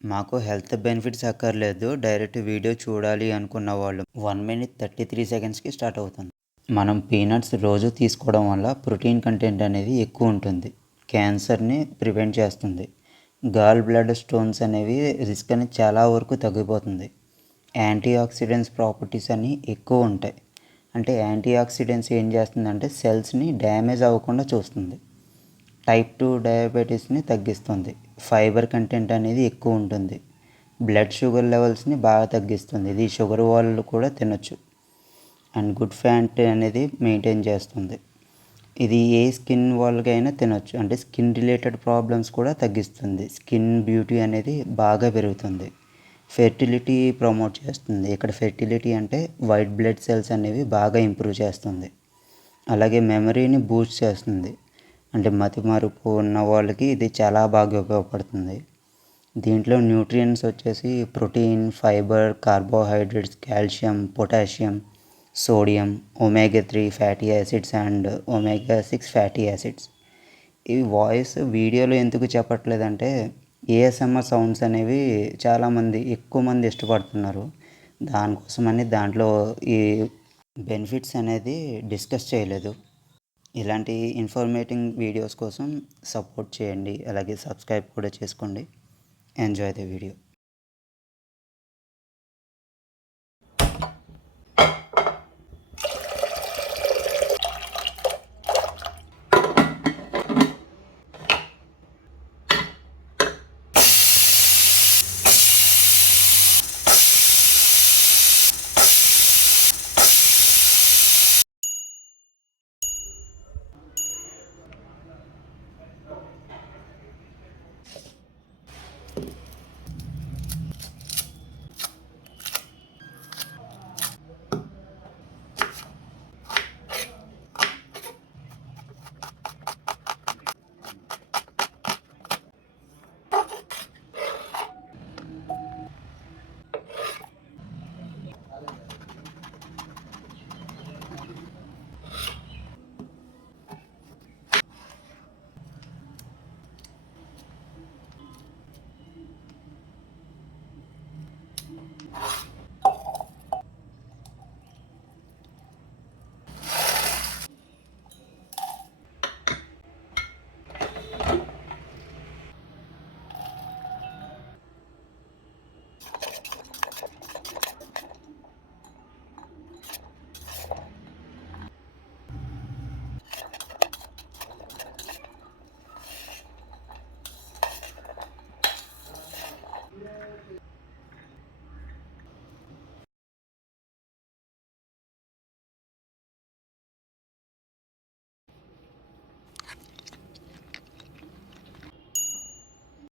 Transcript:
మాకు health benefits అక్కర్లేదు. Direct video చూడాలి అనుకున్న వాళ్ళు 1 మినిట్ 33 సెకండ్స్‌కి స్టార్ట్ అవుతుంది. మనం పీనట్స్ రోజు తీసుకోవడం వల్ల ప్రోటీన్ కంటెంట్ అనేది ఎక్కువ ఉంటుంది. క్యాన్సర్‌ని ప్రివెంట్ చేస్తుంది. గాల్ బ్లాడర్ స్టోన్స్ అనేవి రిస్క్ అనేది చాలా వరకు తగ్గిపోతుంది. యాంటీ ఆక్సిడెంట్స్ ప్రాపర్టీస్ అన్నీ ఎక్కువ ఉంటాయి. అంటే యాంటీ ఆక్సిడెంట్స్ ఏం చేస్తుందంటే సెల్స్‌ని డ్యామేజ్ అవ్వకుండా చూస్తుంది. టైప్ 2 డయాబెటీస్ని తగ్గిస్తుంది. ఫైబర్ కంటెంట్ అనేది ఎక్కువ ఉంటుంది. బ్లడ్ షుగర్ లెవెల్స్ని బాగా తగ్గిస్తుంది. ఇది షుగర్ వాళ్ళు కూడా తినొచ్చు. అండ్ గుడ్ ఫ్యాట్ అనేది మెయింటైన్ చేస్తుంది. ఇది ఏ స్కిన్ వాళ్ళకైనా తినొచ్చు. అంటే స్కిన్ రిలేటెడ్ ప్రాబ్లమ్స్ కూడా తగ్గిస్తుంది. స్కిన్ బ్యూటీ అనేది బాగా పెరుగుతుంది. ఫెర్టిలిటీ ప్రమోట్ చేస్తుంది. ఇక్కడ ఫెర్టిలిటీ అంటే వైట్ బ్లడ్ సెల్స్ అనేవి బాగా ఇంప్రూవ్ చేస్తుంది. అలాగే మెమరీని బూస్ట్ చేస్తుంది. అంటే మతిమరుపు ఉన్న వాళ్ళకి ఇది చాలా బాగా ఉపయోగపడుతుంది. దీంట్లో న్యూట్రియంట్స్ వచ్చేసి protein, fibre, carbohydrates, calcium, potassium, sodium, omega 3 fatty acids and omega 6 fatty acids. ఇవి వాయిస్ వీడియోలో ఎందుకు చెప్పట్లేదంటే ఏఎస్ఎంఆర్ సౌండ్స్ అనేవి చాలామంది ఎక్కువ మంది ఇష్టపడుతున్నారు. దానికోసమని దాంట్లో ఈ బెనిఫిట్స్ అనేది డిస్కస్ చేయలేదు. ఇలాంటి ఇన్ఫర్మేటివ్ వీడియోస్ కోసం సపోర్ట్ చేయండి. అలాగే సబ్స్క్రైబ్ కూడా చేసుకోండి. Enjoy the video.